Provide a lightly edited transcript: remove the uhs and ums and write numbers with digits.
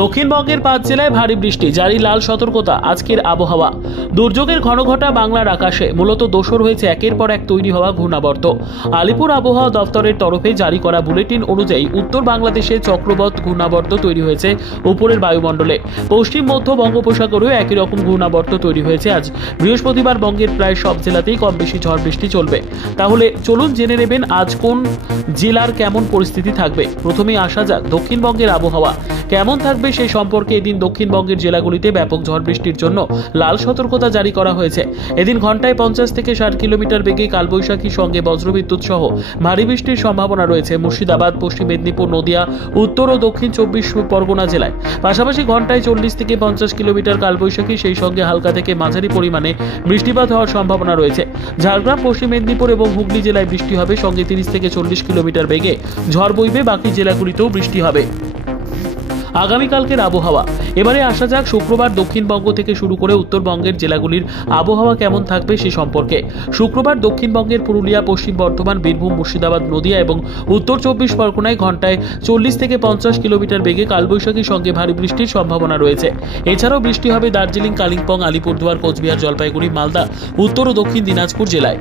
দক্ষিণবঙ্গের 5 জেলায় ভারী বৃষ্টি, জারি লাল সতর্কতা। আজকের আবহাওয়া। দুর্যোগের ঘনঘটা বাংলার আকাশে, মূলত দোসর হয়েছে একের পর এক তৈরি হওয়া ঘূর্ণাবর্ত। আলিপুর আবহাওয়া দফতরের তরফে জারি করা বুলেটিন অনুযায়ী উত্তর বাংলাদেশে চক্রবাত ঘূর্ণাবর্ত তৈরি হয়েছে উপরের বায়ুমণ্ডলে। পশ্চিম মধ্য বঙ্গোপসাগরেও একই রকম ঘূর্ণাবর্ত তৈরি হয়েছে। আজ বৃহস্পতিবার বঙ্গের প্রায় সব জেলাতেই কম বেশি ঝড় বৃষ্টি চলবে। তাহলে চলুন জেনে নেবেন আজ কোন জেলার কেমন পরিস্থিতি থাকবে। প্রথমেই আসা যাক দক্ষিণবঙ্গের আবহাওয়া কেমন থাকবে সেই সম্পর্কে। এদিন দক্ষিণবঙ্গের জেলাগুলিতে ব্যাপক ঝড় বৃষ্টির জন্য লাল সতর্কতা জারি করা হয়েছে। এদিন ঘন্টায় 50 থেকে 60 কিলোমিটার বেগে কালবৈশাখীর সঙ্গে বজ্রবিদ্যুৎ সহ ভারী বৃষ্টির সম্ভাবনা রয়েছে মুর্শিদাবাদ, পশ্চিম মেদিনীপুর, নদিয়া, উত্তর ও দক্ষিণ 24 পরগনা জেলায়। পাশাপাশি ঘন্টায় 40 থেকে 50 কিলোমিটার কালবৈশাখী, সেই সঙ্গে হালকা থেকে মাঝারি পরিমাণে বৃষ্টিপাত হওয়ার সম্ভাবনা রয়েছে। ঝাড়গ্রাম, পশ্চিম মেদিনীপুর এবং হুগলি জেলায় বৃষ্টি হবে, সঙ্গে 30 থেকে 40 কিলোমিটার বেগে ঝড় বইবে। বাকি জেলাগুলিতেও বৃষ্টি হবে। আগামীকালকের আবহাওয়া। এবারে আসা যাক শুক্রবার দক্ষিণবঙ্গ থেকে শুরু করে উত্তরবঙ্গের জেলাগুলির আবহাওয়া কেমন থাকবে সে সম্পর্কে। শুক্রবার দক্ষিণবঙ্গের পুরুলিয়া, পশ্চিম বর্ধমান, বীরভূম, মুর্শিদাবাদ, নদিয়া এবং উত্তর 24 পরগনায় ঘন্টায় 40 থেকে 50 কিলোমিটার বেগে কালবৈশাখীর সঙ্গে ভারী বৃষ্টির সম্ভাবনা রয়েছে। এছাড়াও বৃষ্টি হবে দার্জিলিং, কালিম্পং, আলিপুরদুয়ার, কোচবিহার, জলপাইগুড়ি, মালদা, উত্তর ও দক্ষিণ দিনাজপুর জেলায়।